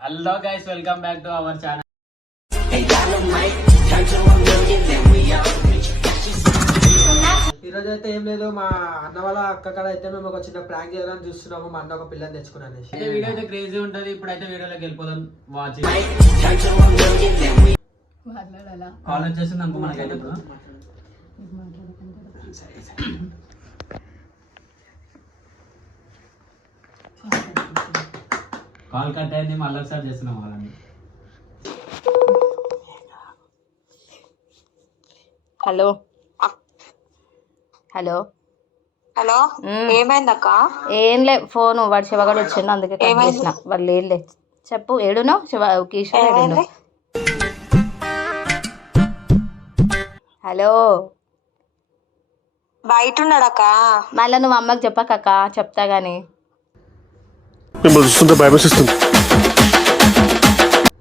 Hello guys, welcome back to our channel. ఈరోజు అయితే ఏం లేదు, మా అన్న వాళ్ళ అక్క కాడ అయితే మేము ఒక చిన్న ప్రాంక్ చేయాలని చూస్తున్నాము. మా అన్న ఒక పిల్లని తెచ్చుకున్నాను. అయితే వీడియో అయితే క్రేజీ ఉంటది. ఇప్పుడైతే వీడియోలోకి వెళ్ళిపోదాం. వాచ్ కాల్ వచ్చేసింది అనుకో మనకైతే. ఇప్పుడు కాల్ కట్ అయింది, మళ్ళీ ఒకసారి చేస్తున్నాం వాళ్ళని. హలో హలో హలో, ఏమైందక్క? ఏం లే, ఫోన్ వాడు శివగాడు వచ్చిండు, అందుకే కట్ చేసిన. వాళ్ళు ఏళ్ళే చెప్పు. ఏడునో కిషోర్ ఏడును. హలో, బయట ఉన్నాడక్క. మళ్ళీ నువ్వు అమ్మకి చెప్పకక్క, చెప్తా గాని.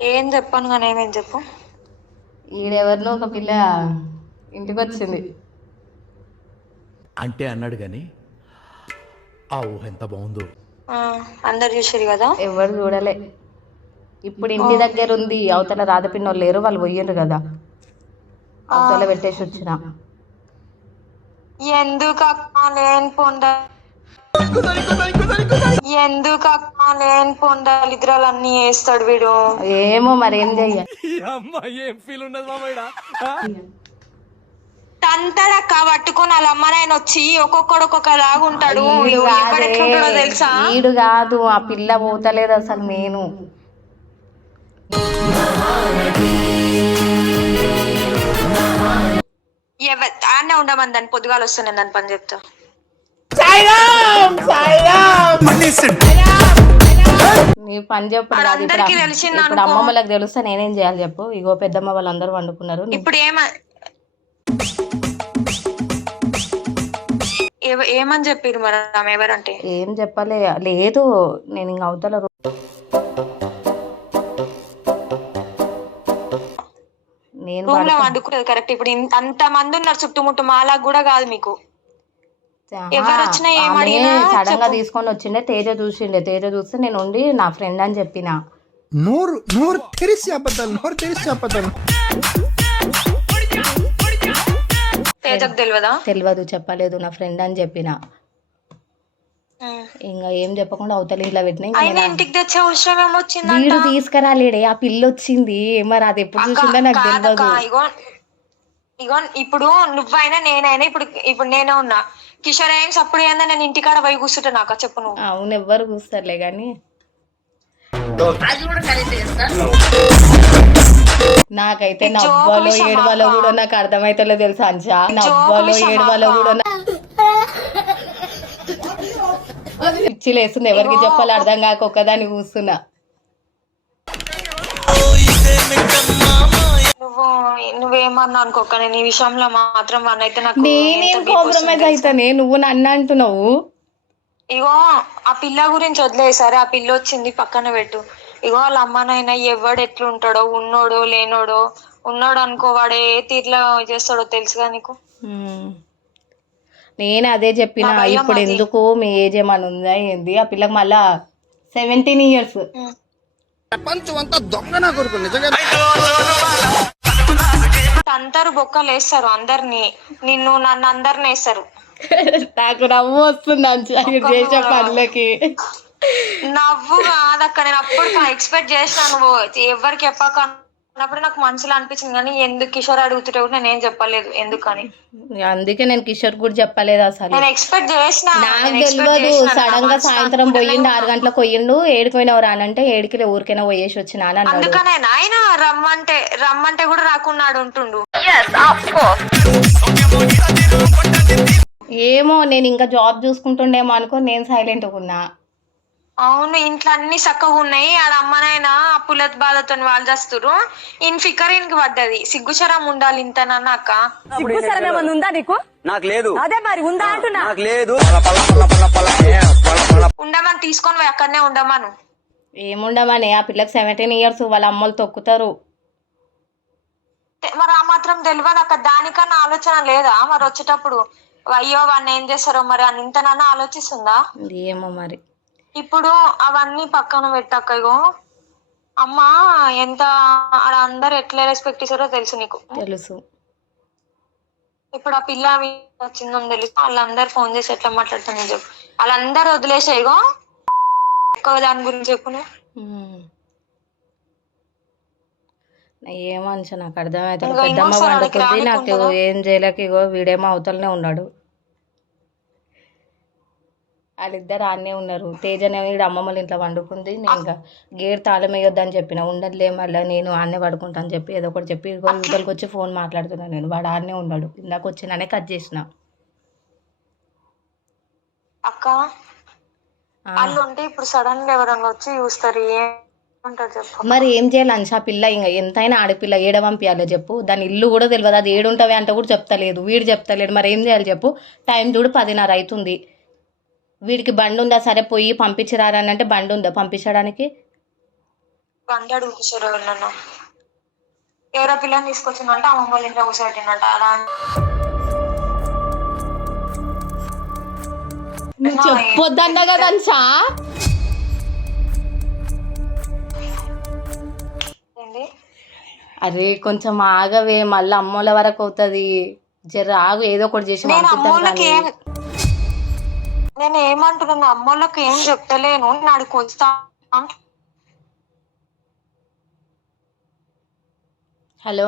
ఏం చెప్పాను కానీ ఏమేం చెప్పు. ఈడెవరినో ఒక పిల్ల ఇంటికి వచ్చింది. అంటే అన్నాడు గాని ఆ ఊహ ఎంత బాగుందో. అందరు చూసారు కదా. ఎవరు చూడలే. ఇప్పుడు ఇంటి దగ్గర ఉంది. అవతల రాధపిన్నోళ్ళు లేరు, వాళ్ళు పోయిండ్రు కదా, అవతల పెట్టేసి వచ్చిన. ఎందుకక్క లేని పొందాలి ఇద్దరాలన్నీ వేస్తాడు వీడు. ఏమో మరి ఏం చెయ్య. తంతడక్క పట్టుకొని వాళ్ళ అమ్మనాయన వచ్చి ఒక్కొక్కడు ఒక్కొక్కలాగా ఉంటాడు. ఎక్కడెట్లుంటాడో తెలుసా? వీడు కాదు, ఆ పిల్ల పోతలేదు అసలు. నేను ఆడనే ఉండమని దాన్ని పొద్దుగాలు వస్తాను, దాని పని చెప్తా. నీ పని చెప్పు కాదు. ఇప్పుడు అమ్మమ్మలకు తెలుస్తా నేనేం చేయాలి చెప్పు. ఇగో పెద్దమ్మ వాళ్ళందరూ వండుకున్నారు. ఇప్పుడు ఏమని చెప్పారు మరి ఆమె ఎవరంటే? ఏం చెప్పలే. లేదు, నేను ఇంక అవతల నేను రూమ్ లో వండుకునేది కరెక్ట్. ఇప్పుడు అంత మంది ఉన్నారు చుట్టుముట్టు, మాలా కూడా కాదు మీకు. ఎవరు వచ్చినా ఏమడిగినా సడన్ గా తీసుకొని వచ్చిండే. తేజ చూసిండే. తేజ చూస్తే నేను ఉండి నా ఫ్రెండ్ అని చెప్పిన. నోరు తెరిచి అబద్ధాలు. తేజకు తెలియదు, చెప్పలేదు, నా ఫ్రెండ్ అని చెప్పిన. ఇంకా ఏం చెప్పకుండా అవతల ఇంట్లో పెట్టినా. ఇంటికి తెచ్చే అవసరం ఏమొచ్చింది? వీడు తీసుకురాలేడే, ఆ పిల్ల వచ్చింది. మరి అది ఎప్పుడు చూసిందో నాకు తెలియదు. ఇగో ఇప్పుడు నువ్వైనా నేనైనా ఇప్పుడు నేనే ఉన్నా. కిషోర్ అయ్యాన్స్ అప్పుడు ఏందా నేను ఇంటికాడ పోయి కూర్చుంటా. నాక చెప్పు నువ్వు. అవును, ఎవ్వరు కూర్చోర్లే గాని నాకైతే నవ్వాలో ఏడవాలో కూడా నాకు అర్థమైతేలో తెలుసా అంచా. నవ్వాలో ఏడవాలో కూడా పిచ్చి లేస్తుంది. ఎవరికి చెప్పాలో అర్థం కాక ఒక్కదాన్ని కూర్చున్నా. నువ్వేమన్నా అనుకోక, నేను ఈ విషయంలో మాత్రం అయితే నాకు నేనేం కాంప్రమైజ్ అయితానే, నువ్వు నన్ను అంటున్నావు. ఇగో ఆ పిల్ల గురించి వదిలేసారి. ఆ పిల్ల వచ్చింది పక్కన పెట్టు. ఇగో వాళ్ళ అమ్మనైనా ఎవడు ఎట్లుంటాడో, ఉన్నోడో లేనోడో, ఉన్నాడు అనుకో వాడు ఏ తీర్లా చేస్తాడో తెలుసుగా నీకు. నేను అదే చెప్పిన. ఇప్పుడు ఎందుకు మీ ఏజ్ ఏమన్నా ఉందా ఏంది? ఆ పిల్లకి మళ్ళా 17 years. అందరు బొక్కలు వేస్తారు అందరినీ, నన్ను అందరిని వేస్తారు. నాకు నవ్వు వస్తుంది అంచా చేసే పనులకి. నవ్వు కాదక్క, నేను అప్పుడు ఎక్స్పెక్ట్ చేసినా నువ్వు ఎవరికి చెప్పాక అన్నప్పుడు నాకు మనసులో అనిపించింది. కానీ ఎందుకు కిషోర్ అడుగుతుంటే కూడా నేను ఏం చెప్పలేదు ఎందుకని. అందుకే నేను కిషోర్ కూడా చెప్పలేదు అసలు. నేను ఎక్స్పెక్ట్ చేసిన. నాకు తెలియదు. సడన్ గా సాయంత్రం పోయిండు, 6 గంటలకు పోయిండు. 7కి పోయినావు రానంటే 7కి ఊరికైనా పోయేసి వచ్చిన అని అన్నాడు. అందుకనే ఆయన రమ్మంటే కూడా రాకున్నాడు ఉంటుండు. ఏమో, నేను ఇంకా జాబ్ చూసుకుంటుండేమో అనుకో నేను సైలెంట్ ఉన్నా. అవును, ఇంట్లో అన్ని చక్కగా ఉన్నాయి. ఆడ అమ్మనైనా పుల్లత్ బాధతో వాళ్ళు చేస్తురు. ఫికరీన్కి పడ్డది. సిగ్గుచరం ఉండాలి ఇంతనన్నా అక్క. ఉందా నీకు? నాకు లేదు. అదే మరి ఉందా అంటున్నా. నాకు లేదు. ఉండమని తీసుకొని పోయి అక్కడనే ఉండమను. ఏముండమని? ఆ పిల్లకి 17 years. వాళ్ళ అమ్మలు తొక్కుతారు. మరి ఆ మాత్రం తెలియదు అక్క. దానికన్నా ఆలోచన లేదా మరి వచ్చేటప్పుడు? అయ్యో వాడిని ఏం చేస్తారో మరి అని ఇంతనన్నా ఆలోచిస్తుందా? ఏమో మరి. ఇప్పుడు అవన్నీ పక్కన పెట్టాక ఇగో అమ్మ ఎంత ఆడ అందరు ఎట్లా రెస్పెక్ట్ ఇస్తారో తెలుసు నీకు. తెలుసు. ఇప్పుడు ఆ పిల్ల వచ్చిందని తెలుసు, వాళ్ళందరు ఫోన్ చేసి ఎట్లా మాట్లాడుతుంది చెప్పు. వాళ్ళందరూ వదిలేసాయిగో ఎక్కువ దాని గురించి చెప్పు నువ్వు. ఏమో అంచా నాకు అర్థమవుతుంది. పెద్దమ్మ వండుకుంది, నాకు ఏం చేయలేక ఇగో వీడేమో అవతలనే ఉన్నాడు. వాళ్ళిద్దరు ఆడనే ఉన్నారు. తేజనేమో ఇక్కడ అమ్మమ్మల ఇంట్లో వండుకుంది. నేను ఇంకా గేట్ తాళం వేయొద్దని చెప్పిన, ఉండదులే మళ్ళీ నేను ఆడనే పడుకుంటా అని చెప్పి ఏదో ఒకటి చెప్పి యువతలకి వచ్చి ఫోన్ మాట్లాడుతున్నాను. నేను వాడు ఆడనే ఉన్నాడు. ఇందాక వచ్చినానే కట్ చేసిన. అక్క వాళ్ళు ఉంటే ఇప్పుడు సడన్ గా ఎవరన్నా వచ్చి చూస్తారు, ఏమంటారు చెప్పు. మరి ఏం చేయాలి అంశా? పిల్ల ఇంకా ఎంతైనా ఆడపిల్ల, ఏడ పంపించాలో చెప్పు. దాని ఇల్లు కూడా తెలియదు, అది ఏడుంటావే అంటే కూడా చెప్తలేదు, వీడు చెప్తలేడు. మరి ఏం చేయాలి చెప్పు? టైం చూడు 10:30 అవుతుంది. వీడికి బండి ఉందా? సరే పోయి పంపించరారని అంటే బండి ఉందా పంపించడానికి? బండి అడుగుతారు ఎవరన్నా. ఎవరో పిల్లని తీసుకొచ్చిందంటే అమ్మమ్మ వాళ్ళ ఇంట్లో కూర్చోబెట్టిందంట. అలా చెప్పొద్దన్నా కదా అంశా. అరే కొంచెం ఆగవే, మళ్ళీ అమ్మోళ్ళ వరకు అవుతుంది. జర ఆగు, ఏదో ఒకటి చేసి నేను ఏమంటున్నాను, అమ్మోళ్ళకి ఏం చెప్తలేను, నేను అడిగి వస్తా. హలో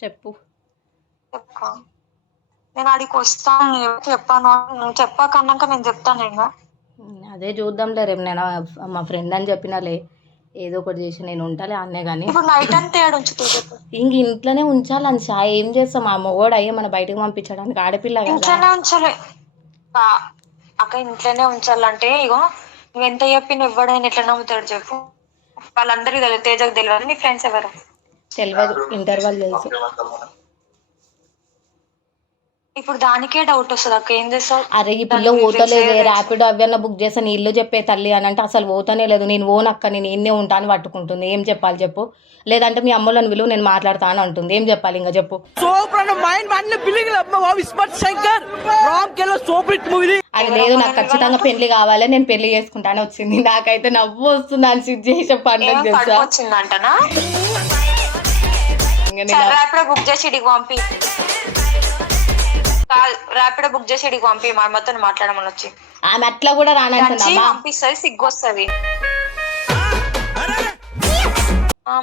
చెప్పు. నేను అడిగి వస్తాను, చెప్పాను. నువ్వు చెప్పాకన్నాక నేను చెప్తాను. ఇంకా అదే చూద్దాంలే, రేపు నేను మా ఫ్రెండ్ అని చెప్పినాలే, ఏదో ఒకటి చేసి నేను ఉంటాలే అన్నే. కానీ ఇంక ఇంట్లోనే ఉంచాలి అంశా. ఏం చేస్తాం? ఆ మొగోడు అయ్యే మన బయటకు పంపించడానికి, ఆడపిల్ల ఇంట్లోనే ఉంచాలి అక్క. ఇంట్లోనే ఉంచాలంటే ఇగో నువ్వు ఎంత చెప్పి నువ్వు ఎవడైనా ఎట్లా నమ్ముతాడు చెప్పు. వాళ్ళందరికీ తెలియదు, తేజకు తెలియదు. నీ ఫ్రెండ్స్ ఎవరు? తెలియదు, ఇంటర్వల్ తెలుసు. ఇప్పుడు దానికే డౌట్ వస్తుంది అక్క, ఏం చేస్తావు? అరే ఈ పిల్ల పోతలేదు, ర్యాపిడో అవన్నీ బుక్ చేస్తాను ఇల్లు చెప్పే తల్లి అని అంటే అసలు పోతానే లేదు. నేను ఓనక్క, నేను ఇన్నే ఉంటాను పట్టుకుంటుంది. ఏం చెప్పాలి చెప్పు? లేదంటే మీ అమ్మలను విలువ నేను మాట్లాడతాను అంటుంది. ఏం చెప్పాలి ఇంకా చెప్పు? అది లేదు, నాకు ఖచ్చితంగా పెళ్లి కావాలి, నేను పెళ్లి చేసుకుంటానే వచ్చింది. నాకైతే నవ్వు వస్తుంది అని సిచ్యువేషన్ పండుగ తెలుసా. వచ్చిందంటనా? ర్యాపిడో బుక్ చేసి ఇడికి పంపి, ర్యాపిడో బుక్ చేసి ఇడికి పంపి, మా అమ్మతో మాట్లాడమని వచ్చి. ఆమె అట్లా కూడా రానంటుంది, పంపిస్తుంది, సిగ్గు వస్తుంది.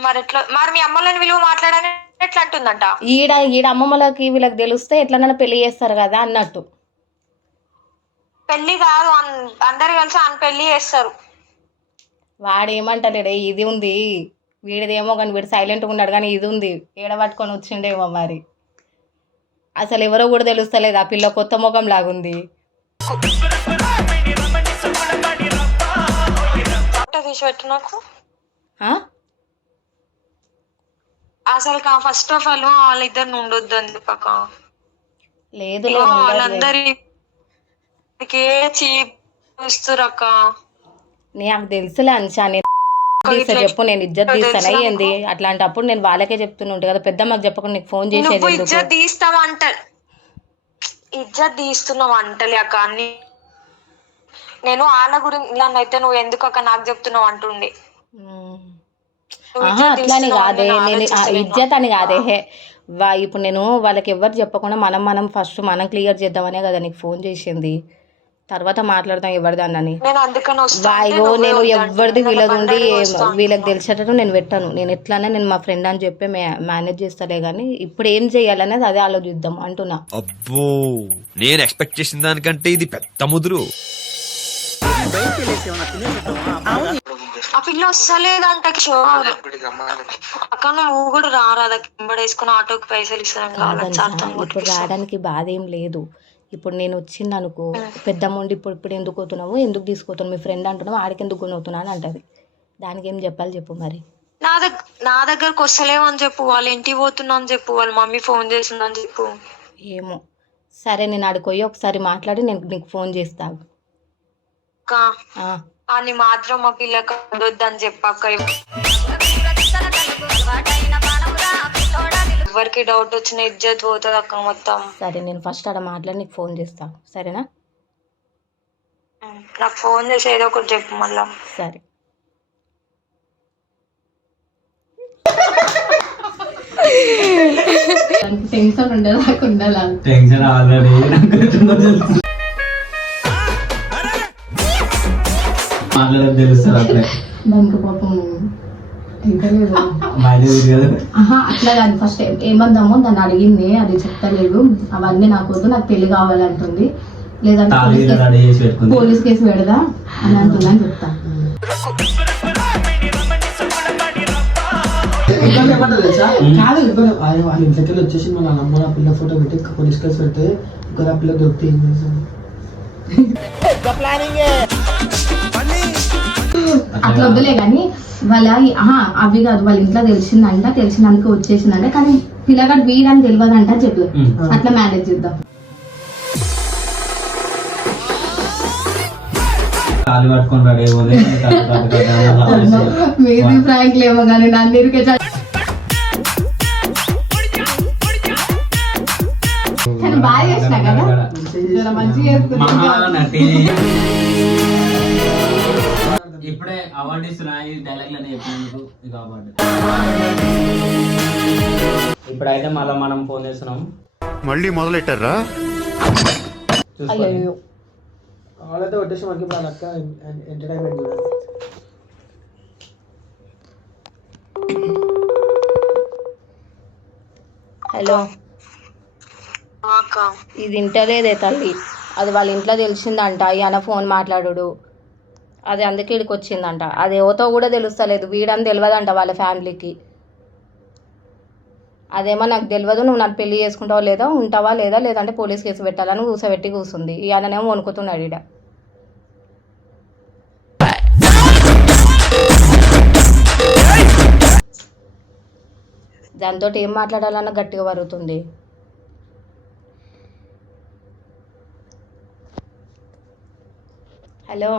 మరి ఎట్లా? మరి మీ అమ్మలని విలువ మాట్లాడని ఎట్లా అంటుందంట? ఈడ అమ్మమ్మలకి వీళ్ళకి తెలిస్తే ఎట్లన్నా పెళ్లి చేస్తారు కదా అన్నట్టు. పెళ్లి కాదు, అందరు కలిసి పెళ్లి చేస్తారు. వాడు ఏమంటలేడే, ఇది ఉంది వీడిదేమో, కానీ వీడు సైలెంట్గా ఉన్నాడు, కానీ ఇది ఉంది ఏడ పట్టుకొని వచ్చిండేమో. మరి అసలు ఎవరో కూడా తెలుస్తలేదు. ఆ పిల్ల కొత్త ముఖం లాగుంది. తీసి పెట్టు నాకు. అసలు ఫస్ట్ ఆఫ్ ఆల్ వాళ్ళిద్దరిని ఉండొద్దు అని చెప్పక. లేదు వాళ్ళందరికీ చూస్తారు అక్క. నాకు తెలుసులే అంశా, చెప్పు నేను ఇజ్జత్ తీస్తాను ఏంది అట్లాంటప్పుడు. నేను వాళ్ళకే చెప్తున్నా కదా, పెద్ద మాకు చెప్పకుండా నీకు ఫోన్ చేసేది. ఇజ్జత్ తీస్తావంట, ఇజ్జత్ తీస్తున్నావు అంటలే అక్క. అన్ని నేను వాళ్ళ గురించి నన్నైతే నువ్వు ఎందుకు అక్క నాకు చెప్తున్నావు అంటుండే. అట్లాని కాదే, నేను ఇజ్జత్ అని కాదే. ఇప్పుడు నేను వాళ్ళకి ఎవరు చెప్పకుండా మనం ఫస్ట్ మనం క్లియర్ చేద్దామనే కదా నీకు ఫోన్ చేసింది. తర్వాత మాట్లాడతాం ఎవరిదాన్ని. వాయిగో నేను ఎవరిది వీళ్ళది వీళ్ళకి తెలిసేటట్టు నేను పెట్టాను. నేను ఎట్లనే నేను మా ఫ్రెండ్ అని చెప్పి మేనేజ్ చేస్తాలే, కానీ ఇప్పుడు ఏం చెయ్యాలనేది అదే ఆలోచిద్దాం అంటున్నా. అబ్బో నేను ఎక్స్పెక్ట్ చేసిన దానికంటే ఇది పెద్ద ముదురు. ఆ పిల్ల వస్తలేదంట అక్క. నువ్వు కూడా రారాదేసుకుని ఆటోకి పైసలు ఇస్తాను. ఇప్పుడు రావడానికి బాధ ఏం లేదు. ఇప్పుడు నేను వచ్చింది అనుకో, పెద్దమ్మండి ఇప్పుడు ఎందుకు పోతున్నావు, ఎందుకు తీసుకుపోతున్నావు, మీ ఫ్రెండ్ అంటున్నావు, ఆడికి ఎందుకు కొనువుతున్నా అని అంటది. దానికి ఏం చెప్పాలి చెప్పు? మరి నా దగ్గరకు వస్తలేవు అని చెప్పు, వాళ్ళ ఇంటికి పోతున్నా అని చెప్పు, వాళ్ళ మమ్మీ ఫోన్ చేసిందని చెప్పు. ఏమో సరే, నేను ఆడిపోయి ఒకసారి మాట్లాడి నేను నీకు ఫోన్ చేస్తాను. అని మాత్రం మా పిల్లకి వద్దని చెప్పాక. ఎవరికి డౌట్ వచ్చిన ఇజ్జత్ పోతుంది అక్క మొత్తం. సరే నేను ఫస్ట్ ఆడ మాట్లాడి నీకు ఫోన్ చేస్తా, సరేనా? నాకు ఫోన్ చేసి ఏదో ఒకటి చెప్పు మళ్ళా. సరే. టెన్షన్ ఉండేదాకా ఉండాలి. టెన్షన్ ఆల్రెడీ మాట్లాడడం తెలుస్తుంది అట్లే. దానికి పాపం తింటలేదు. అట్లా కాదు, ఫస్ట్ ఏమందామో దాన్ని అడిగింది, అది చెప్తలేదు. అవన్నీ నాకు వద్దు, నాకు పెళ్లి కావాలంటుంది, లేదంటే పోలీస్ కేసు పెడదా అని అంటుందని చెప్తా. కాదు వాళ్ళ ఇంట్లోకి వచ్చేసి మన అమ్మ నా పిల్ల ఫోటో పెట్టి పోలీస్ కేసు పెడితే ఇంకో పిల్ల దొరికితే ఏం చేస్తాం? అట్లా వద్దులే కానీ వాళ్ళ అవి కాదు, వాళ్ళ ఇంట్లో తెలిసినందుకు వచ్చేసిందంట, కానీ పిల్లగాడు వీడని తెలియదంట చెప్పు. అట్లా మేనేజ్ చేద్దాం. మీది ఫ్రాంక్లు ఏమో కానీ నన్ను బాగా చేసినా కదా, మంచిగా ఇప్పుడే అవార్డు ఇస్తున్నా ఈ డైలాగ్లని చెప్పినందుకు ఇది అవార్డు. ఇప్పుడైతే మళ్ళీ మనం ఫోన్ చేస్తున్నాం. మళ్ళీ మొదలెట్టారా? అయ్యో వాళ్ళైతే వచ్చేసి మనకి ఇప్పుడు అక్క ఎంటర్టైన్మెంట్ చూడాలి. హలో, ఇది ఇంటలేదే తల్లి, అది వాళ్ళ ఇంట్లో తెలిసిందంట ఈయన ఫోన్ మాట్లాడు, అది అందుకే ఇక్కడికి వచ్చిందంట. అది ఎవతో కూడా తెలుస్తలేదు, వీడని తెలియదంట వాళ్ళ ఫ్యామిలీకి. అదేమో నాకు తెలియదు, నువ్వు నాకు పెళ్లి చేసుకుంటావా లేదా, ఉంటావా లేదా, లేదంటే పోలీస్ కేసు పెట్టాలని కూర్చోబెట్టి కూర్చుంది. ఈయననేమో వణుకుతున్నాడు ఈడ. దాంతో ఏం మాట్లాడాలన్న గట్టిగా వరుగుతుంది. హలో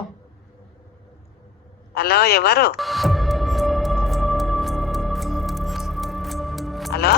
హలో, ఎవరు? హలో,